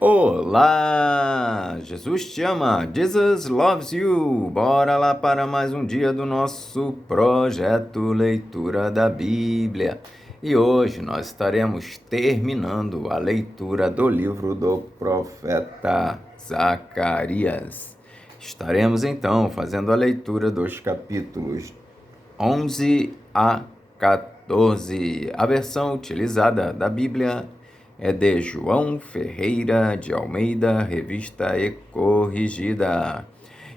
Olá! Jesus te ama! Jesus loves you! Bora lá para mais um dia do nosso projeto Leitura da Bíblia. E hoje nós estaremos terminando a leitura do livro do profeta Zacarias. Estaremos então fazendo a leitura dos capítulos 11 a 14. A versão utilizada da Bíblia é de João Ferreira de Almeida, revista e corrigida.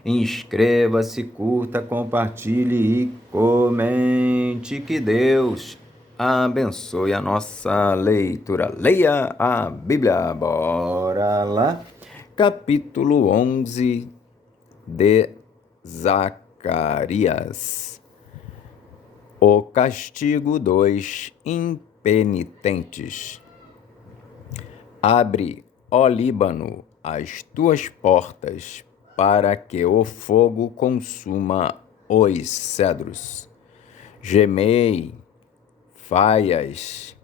Inscreva-se, curta, compartilhe e comente. Que Deus abençoe a nossa leitura. Leia a Bíblia. Bora lá. Capítulo 11 de Zacarias. O castigo dos impenitentes. Abre, ó Líbano, as tuas portas, para que o fogo consuma os cedros. Gemei, faias,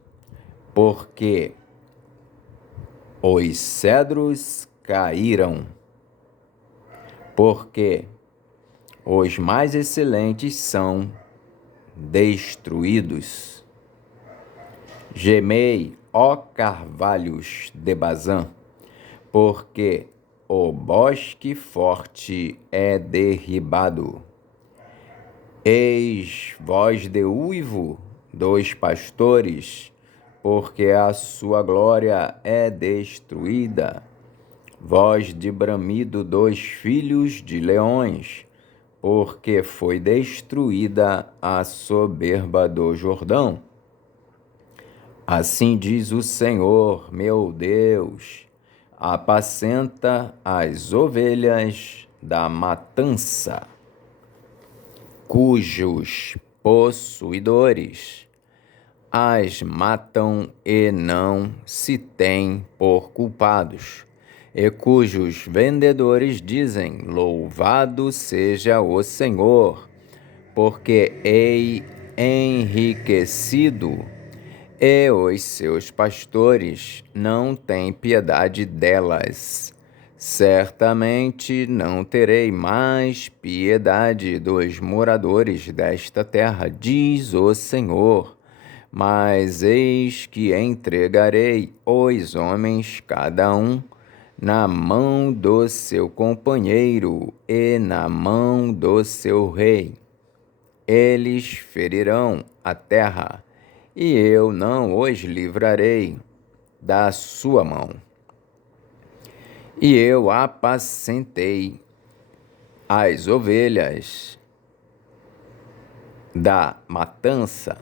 porque os cedros caíram, porque os mais excelentes são destruídos. Gemei, ó carvalhos de Bazã, porque o bosque forte é derribado. Eis voz de uivo dos pastores, porque a sua glória é destruída. Voz de bramido dos filhos de leões, porque foi destruída a soberba do Jordão. Assim diz o Senhor, meu Deus, apacenta as ovelhas da matança, cujos possuidores as matam e não se têm por culpados, e cujos vendedores dizem, louvado seja o Senhor, porque hei enriquecido, e os seus pastores não têm piedade delas. Certamente não terei mais piedade dos moradores desta terra, diz o Senhor. Mas eis que entregarei os homens, cada um, na mão do seu companheiro e na mão do seu rei. Eles ferirão a terra, e eu não os livrarei da sua mão. E eu apacentei as ovelhas da matança,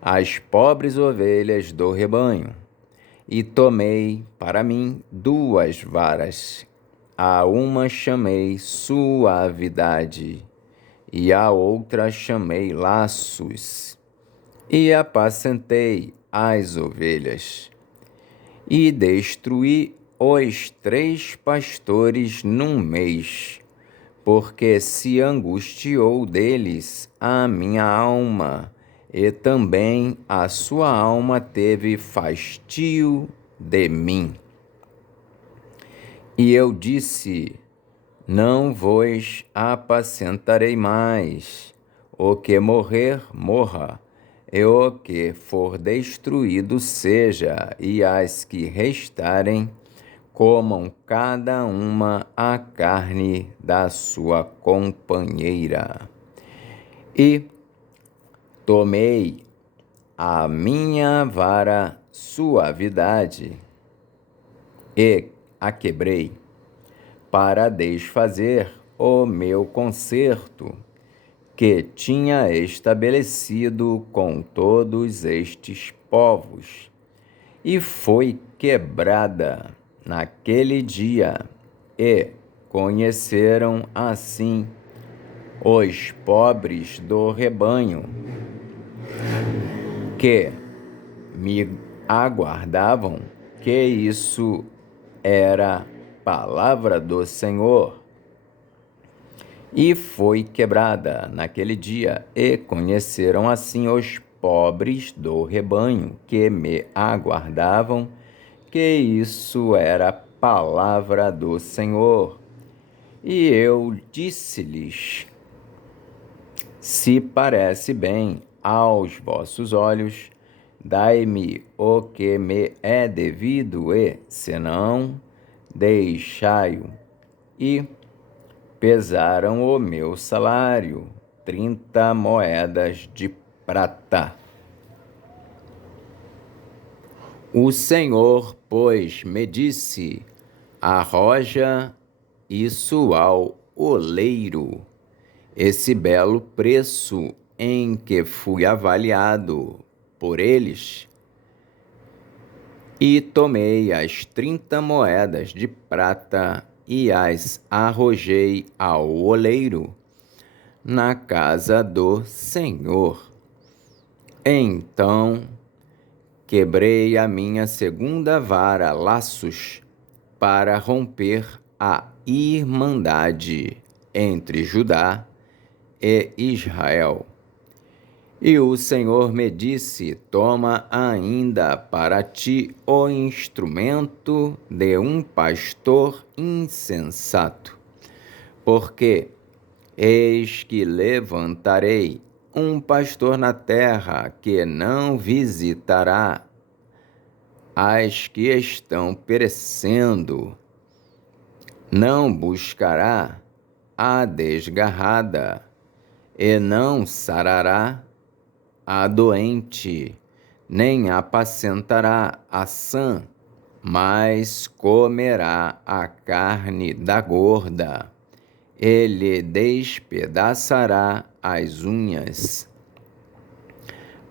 as pobres ovelhas do rebanho, e tomei para mim 2 varas. A uma chamei suavidade, e a outra chamei laços. E apacentei as ovelhas, e destruí os 3 pastores num mês, porque se angustiou deles a minha alma, e também a sua alma teve fastio de mim. E eu disse, não vos apacentarei mais, o que morrer, morra, e o que for destruído seja, e as que restarem, comam cada uma a carne da sua companheira. E tomei a minha vara suavidade, e a quebrei, para desfazer o meu concerto, que tinha estabelecido com todos estes povos, e foi quebrada naquele dia, e conheceram assim os pobres do rebanho, que me aguardavam, que isso era palavra do Senhor. E foi quebrada naquele dia, e conheceram assim os pobres do rebanho, que me aguardavam, que isso era palavra do Senhor. E eu disse-lhes: se parece bem aos vossos olhos, dai-me o que me é devido, e, senão, deixai-o. E pesaram o meu salário, 30 moedas de prata. O Senhor, pois, me disse: arroja isso ao oleiro, esse belo preço em que fui avaliado por eles. E tomei as 30 moedas de prata e as arrojei ao oleiro na casa do Senhor. Então quebrei a minha segunda vara laços para romper a irmandade entre Judá e Israel. E o Senhor me disse: toma ainda para ti o instrumento de um pastor insensato, porque eis que levantarei um pastor na terra que não visitará as que estão perecendo, não buscará a desgarrada, e não sarará a doente, nem apacentará a sã, mas comerá a carne da gorda. Ele despedaçará as unhas.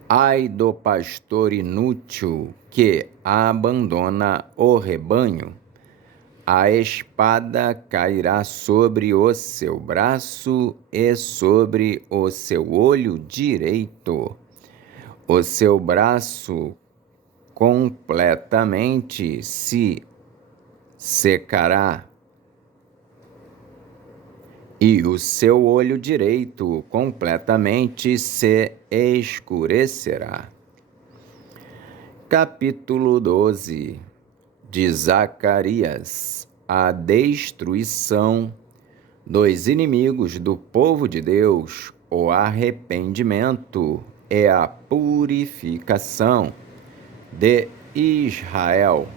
Ai do pastor inútil que abandona o rebanho. A espada cairá sobre o seu braço e sobre o seu olho direito. O seu braço completamente se secará, e o seu olho direito completamente se escurecerá. Capítulo 12 de Zacarias. A destruição dos inimigos do povo de Deus, o arrependimento e a purificação de Israel.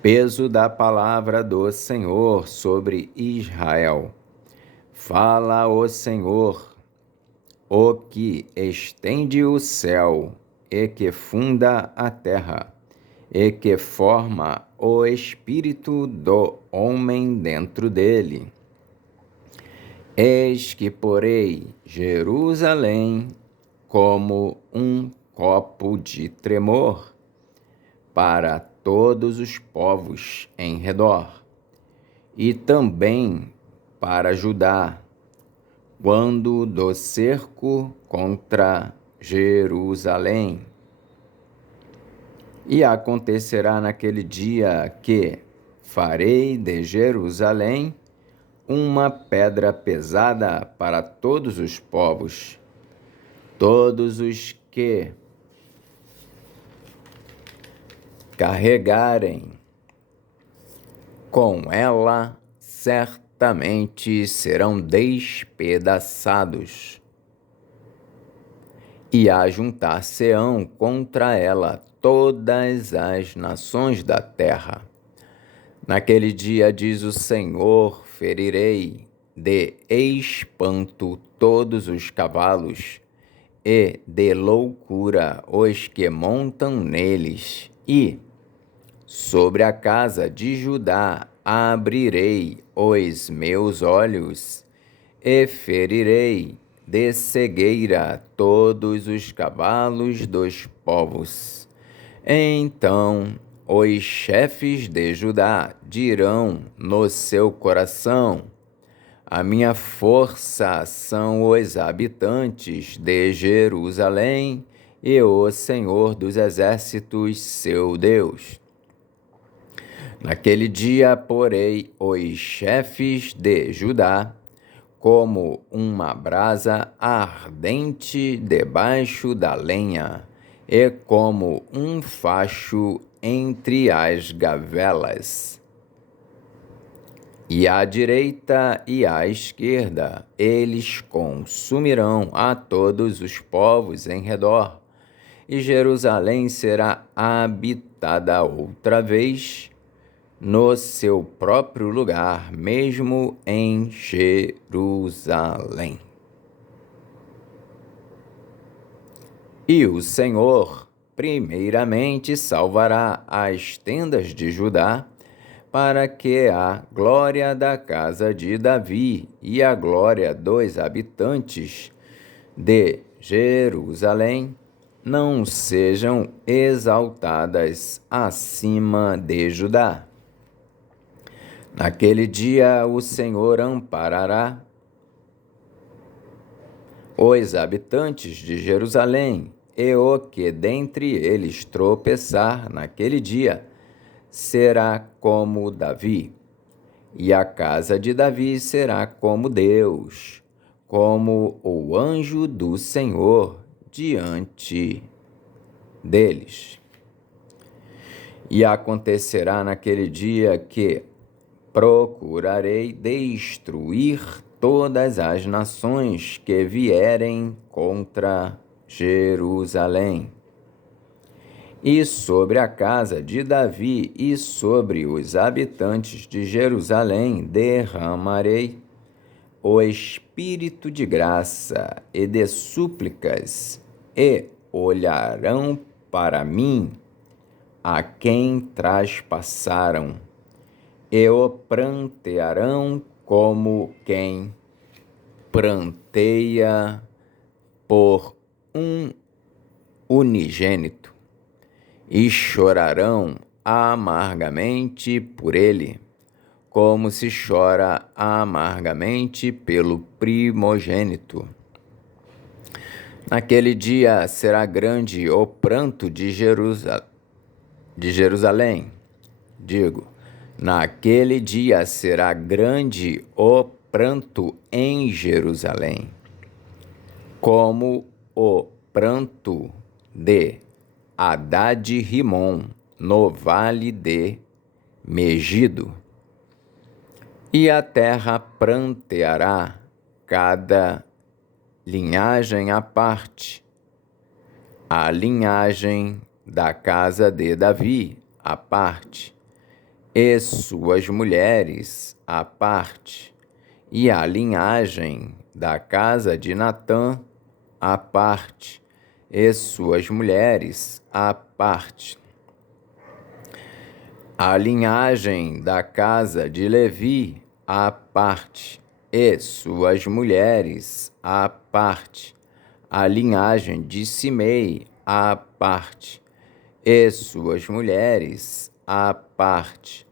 Peso da palavra do Senhor sobre Israel. Fala o Senhor, o que estende o céu e que funda a terra, e que forma o espírito do homem dentro dele. Eis que porei Jerusalém como um copo de tremor para todos os povos em redor, e também para Judá, quando do cerco contra Jerusalém. E acontecerá naquele dia que farei de Jerusalém uma pedra pesada para todos os povos, todos os que carregarem com ela certamente serão despedaçados, e ajuntar-se-ão contra ela todas as nações da terra. Naquele dia, diz o Senhor, ferirei de espanto todos os cavalos, e de loucura os que montam neles, e sobre a casa de Judá abrirei os meus olhos, e ferirei de cegueira todos os cavalos dos povos. Então os chefes de Judá dirão no seu coração: a minha força são os habitantes de Jerusalém e o Senhor dos exércitos, seu Deus. Naquele dia porei os chefes de Judá como uma brasa ardente debaixo da lenha, e como um facho entre as gavelas. E à direita e à esquerda eles consumirão a todos os povos em redor, e Jerusalém será habitada outra vez no seu próprio lugar, mesmo em Jerusalém. E o Senhor, primeiramente, salvará as tendas de Judá, para que a glória da casa de Davi e a glória dos habitantes de Jerusalém não sejam exaltadas acima de Judá. Naquele dia o Senhor amparará os habitantes de Jerusalém, e o que dentre eles tropeçar naquele dia será como Davi, e a casa de Davi será como Deus, como o anjo do Senhor diante deles. E acontecerá naquele dia que procurarei destruir todas as nações que vierem contra Jerusalém. E sobre a casa de Davi e sobre os habitantes de Jerusalém derramarei o espírito de graça e de súplicas, e olharão para mim a quem traspassaram, e o prantearão como quem pranteia por um unigênito, e chorarão amargamente por ele, como se chora amargamente pelo primogênito. Naquele dia será grande o pranto de Jerusalém. Naquele dia será grande o pranto em Jerusalém, como o pranto de Hadad-Rimom no vale de Megido. E a terra pranteará cada linhagem à parte, a linhagem da casa de Davi à parte, e suas mulheres à parte, e a linhagem da casa de Natã à parte, e suas mulheres à parte. A linhagem da casa de Levi à parte, e suas mulheres à parte. A linhagem de Simei à parte, e suas mulheres à parte.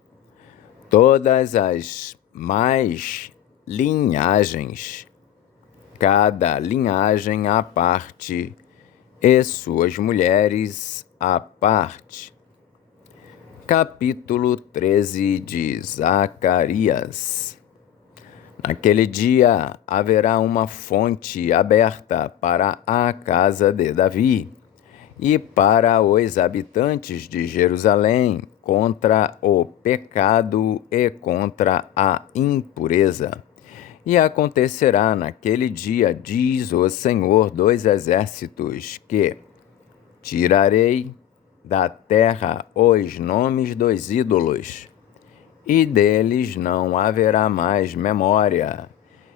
Todas as mais linhagens, cada linhagem à parte, e suas mulheres à parte. Capítulo 13 de Zacarias. Naquele dia haverá uma fonte aberta para a casa de Davi e para os habitantes de Jerusalém contra o pecado e contra a impureza. E acontecerá naquele dia, diz o Senhor dos Exércitos, que tirarei da terra os nomes dos ídolos, e deles não haverá mais memória.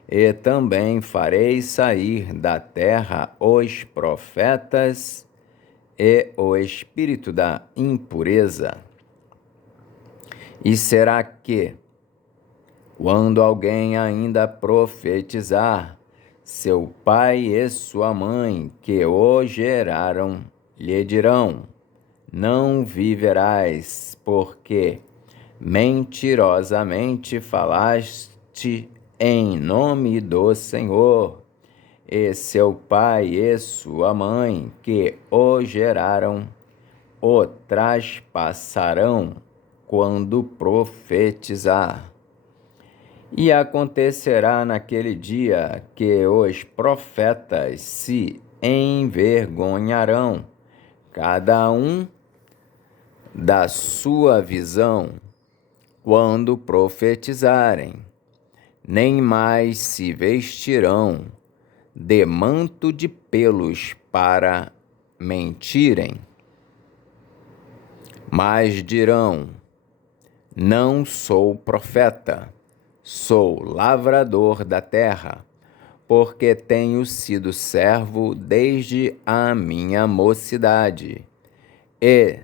E também farei sair da terra os profetas e o espírito da impureza. E será que, quando alguém ainda profetizar, seu pai e sua mãe, que o geraram, lhe dirão: não viverás, porque mentirosamente falaste em nome do Senhor, e seu pai e sua mãe, que o geraram, o traspassarão quando profetizar. E acontecerá naquele dia que os profetas se envergonharão cada um da sua visão, quando profetizarem, nem mais se vestirão de manto de pelos para mentirem, mas dirão: não sou profeta, sou lavrador da terra, porque tenho sido servo desde a minha mocidade. E,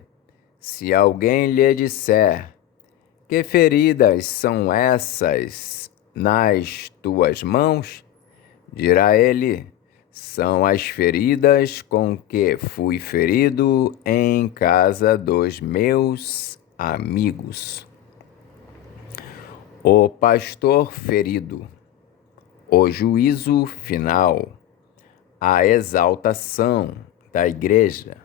se alguém lhe disser: que feridas são essas nas tuas mãos? Dirá ele: são as feridas com que fui ferido em casa dos meus amigos. O pastor ferido, o juízo final, a exaltação da igreja.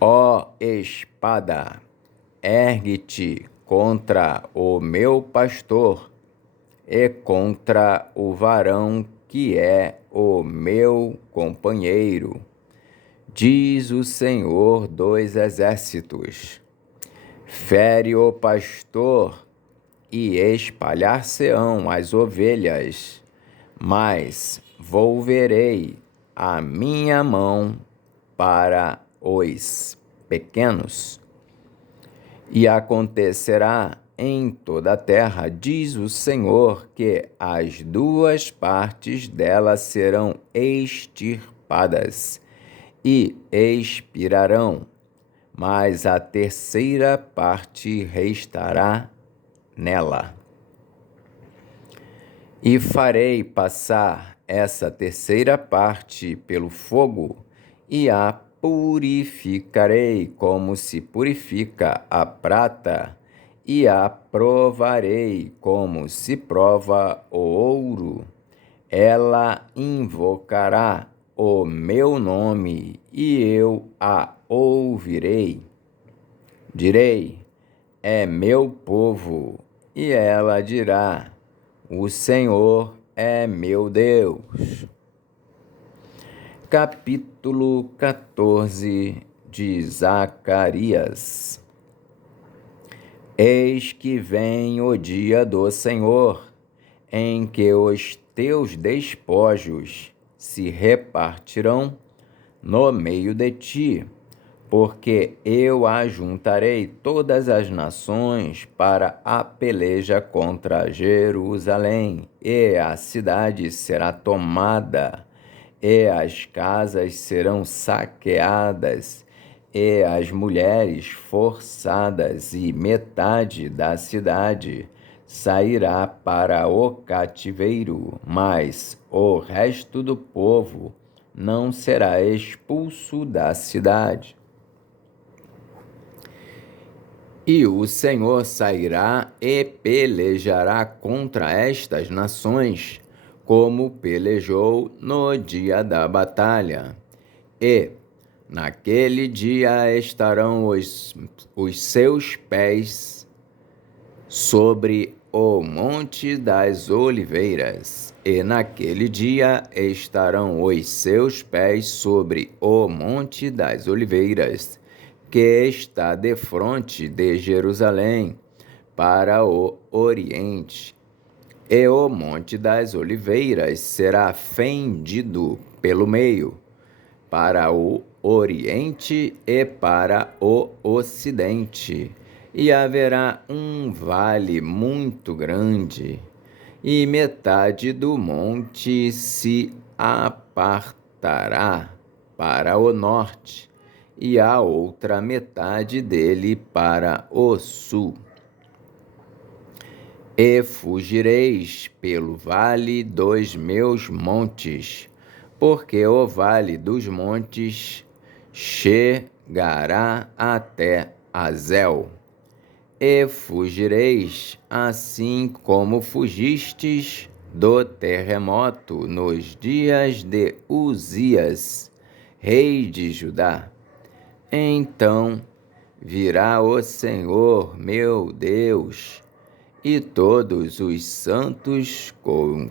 Ó espada, ergue-te contra o meu pastor e contra o varão que é o meu companheiro, diz o Senhor dos Exércitos. Fere o pastor e espalhar-se-ão as ovelhas, mas volverei a minha mão para os pequenos. E acontecerá em toda a terra, diz o Senhor, que as duas partes dela serão extirpadas e expirarão, mas a terceira parte restará nela. E farei passar essa terceira parte pelo fogo, e a purificarei como se purifica a prata, e a provarei como se prova o ouro. Ela invocará o meu nome, e eu a ouvirei. Direi: é meu povo, e ela dirá: o Senhor é meu Deus. Capítulo 14 de Zacarias. Eis que vem o dia do Senhor, em que os teus despojos se repartirão no meio de ti, porque eu ajuntarei todas as nações para a peleja contra Jerusalém, e a cidade será tomada, e as casas serão saqueadas, e as mulheres forçadas, e metade da cidade sairá para o cativeiro, mas o resto do povo não será expulso da cidade. E o Senhor sairá e pelejará contra estas nações, como pelejou no dia da batalha. E naquele dia estarão os seus pés sobre o Monte das Oliveiras, e naquele dia estarão os seus pés sobre o Monte das Oliveiras, que está defronte de Jerusalém, para o oriente. E o Monte das Oliveiras será fendido pelo meio, para o oriente e para o ocidente, e haverá um vale muito grande, e metade do monte se apartará para o norte, e a outra metade dele para o sul. E fugireis pelo vale dos meus montes, porque o vale dos montes chegará até Azel. E fugireis, assim como fugistes do terremoto nos dias de Uzias, rei de Judá. Então virá o Senhor meu Deus, e todos os santos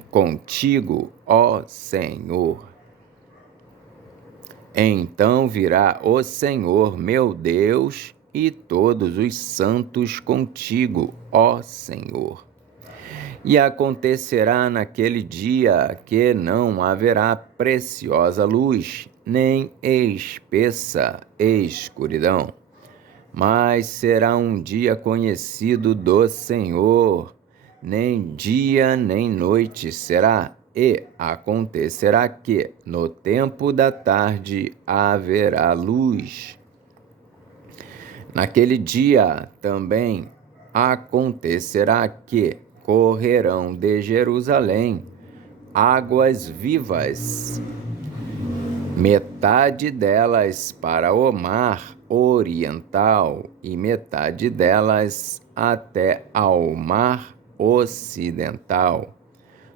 contigo, ó Senhor. Então virá o Senhor meu Deus e todos os santos contigo, ó Senhor. E acontecerá naquele dia que não haverá preciosa luz, nem espessa escuridão, mas será um dia conhecido do Senhor, nem dia nem noite será, e acontecerá que no tempo da tarde haverá luz. Naquele dia também acontecerá que correrão de Jerusalém águas vivas, metade delas para o mar oriental e metade delas até ao mar ocidental,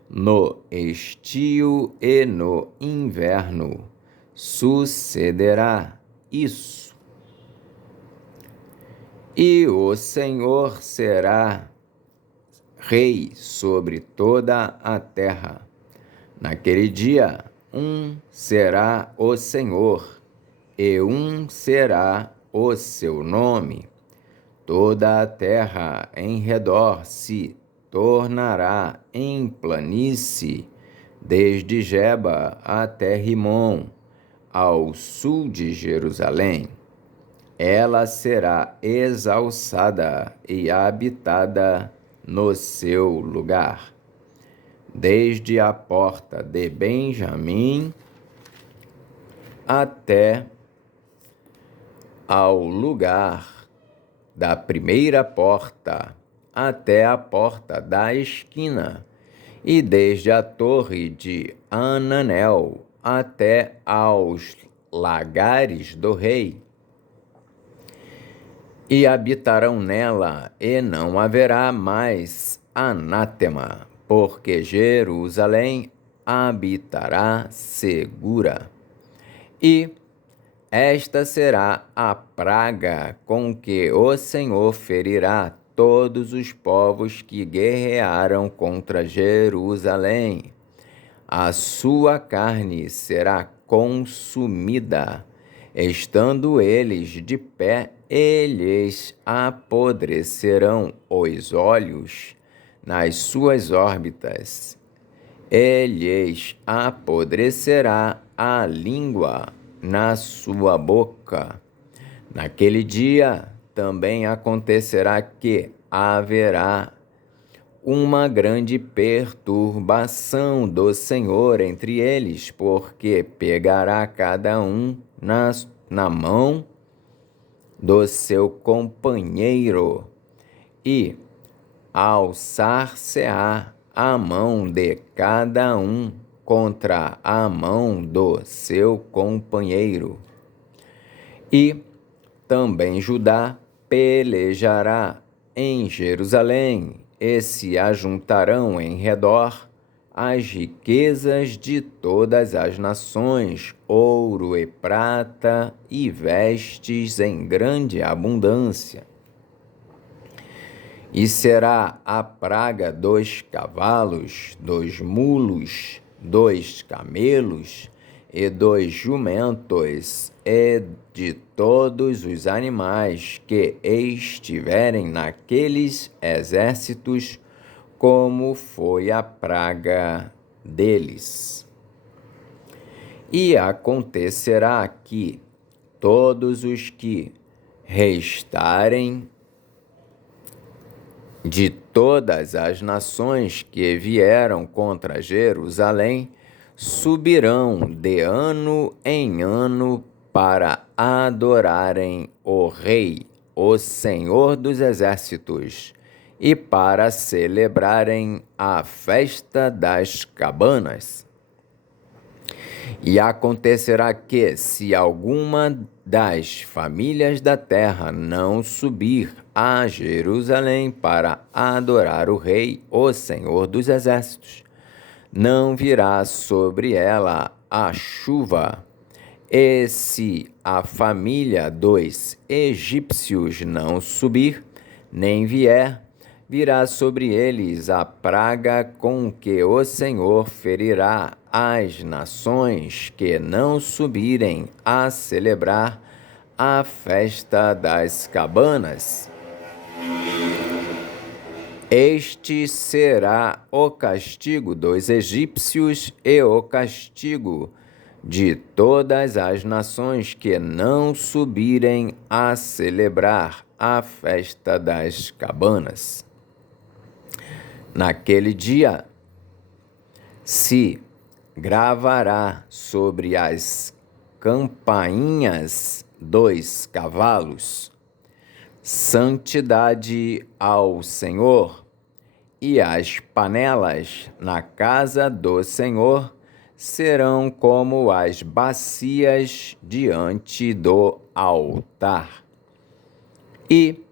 no estio e no inverno. Sucederá isso. E o Senhor será rei sobre toda a terra. Naquele dia, um será o Senhor, e um será o seu nome. Toda a terra em redor se tornará em planície, desde Geba até Rimom, ao sul de Jerusalém. Ela será exalçada e habitada no seu lugar, desde a porta de Benjamim até ao lugar da primeira porta, até a porta da esquina, e desde a torre de Ananel até aos lagares do rei. E habitarão nela, e não haverá mais anátema, porque Jerusalém habitará segura. E esta será a praga com que o Senhor ferirá todos os povos que guerrearam contra Jerusalém. A sua carne será consumida. Estando eles de pé, eles apodrecerão os olhos nas suas órbitas. Eles apodrecerá a língua na sua boca. Naquele dia também acontecerá que haverá uma grande perturbação do Senhor entre eles, porque pegará cada um na mão do seu companheiro e alçar-se-á a mão de cada um contra a mão do seu companheiro. E também Judá pelejará em Jerusalém, e se ajuntarão em redor as riquezas de todas as nações, ouro e prata e vestes em grande abundância. E será a praga dos cavalos, dos mulos, dos camelos e dos jumentos e de todos os animais que estiverem naqueles exércitos, como foi a praga deles. E acontecerá que todos os que restarem de todas as nações que vieram contra Jerusalém subirão de ano em ano para adorarem o Rei, o Senhor dos Exércitos, e para celebrarem a festa das cabanas. E acontecerá que, se alguma das famílias da terra não subir a Jerusalém para adorar o Rei, o Senhor dos Exércitos, não virá sobre ela a chuva. E se a família dos egípcios não subir, nem vier, virá sobre eles a praga com que o Senhor ferirá as nações que não subirem a celebrar a festa das cabanas. Este será o castigo dos egípcios e o castigo de todas as nações que não subirem a celebrar a festa das cabanas. Naquele dia se gravará sobre as campainhas dos cavalos: Santidade ao Senhor. E as panelas na casa do Senhor serão como as bacias diante do altar. E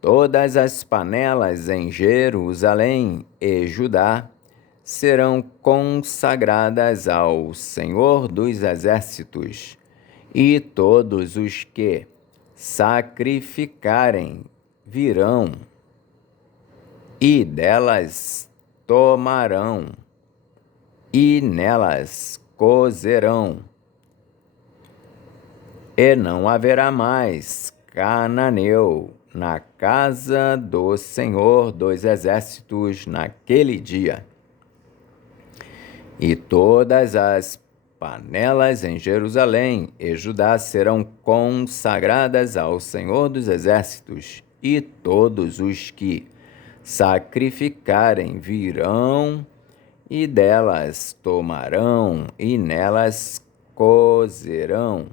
todas as panelas em Jerusalém e Judá serão consagradas ao Senhor dos Exércitos, e todos os que sacrificarem virão e delas tomarão, e nelas cozerão. E não haverá mais cananeu na casa do Senhor dos Exércitos naquele dia. E todas as panelas em Jerusalém e Judá serão consagradas ao Senhor dos Exércitos, e todos os que sacrificarem virão e delas tomarão e nelas cozerão.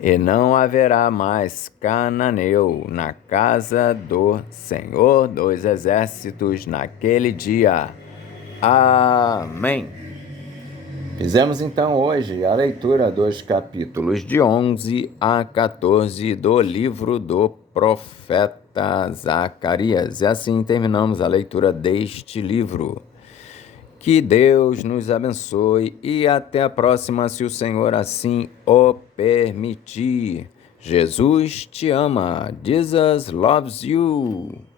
E não haverá mais cananeu na casa do Senhor dos Exércitos naquele dia. Amém. Fizemos então hoje a leitura dos capítulos de 11 a 14 do livro do profeta Zacarias. E assim terminamos a leitura deste livro. Que Deus nos abençoe e até a próxima, se o Senhor assim o permitir. Jesus te ama. Jesus loves you.